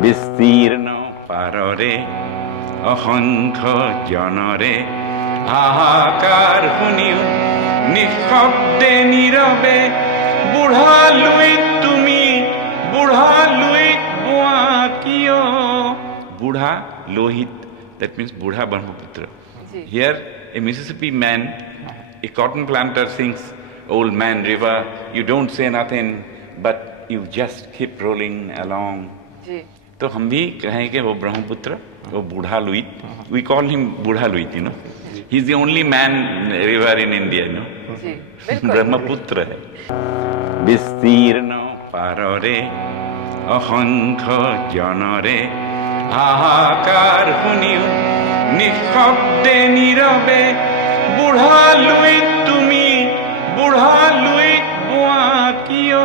বিস্তীর্ণ পাররে অসংখ্য জনরে হাহাকাৰ শুনিও নিঃশব্দে নীৰৱে বুঢ়া লুইত তুমি বুঢ়া লুইত বোৱা কিয় Budha Lohit, that means Budha Brahmaputra. Here a Mississippi man, a cotton planter sings, old man river, you don't say nothing but you just keep rolling along. तो हम भी कहें कि वो ब्रह्मपुत्र वो बूढ़ा लुइट, we call him Budha Lohit, you know. He is the only man river in India, you know. Brahmaputra है विस्तीर्ण पाररे असंख्य जनरे হাহাকাৰ শুনিও নিঃশব্দে নীৰৱে বুঢ়া লুইত তুমি বুঢ়া লুইত বোৱা কিয়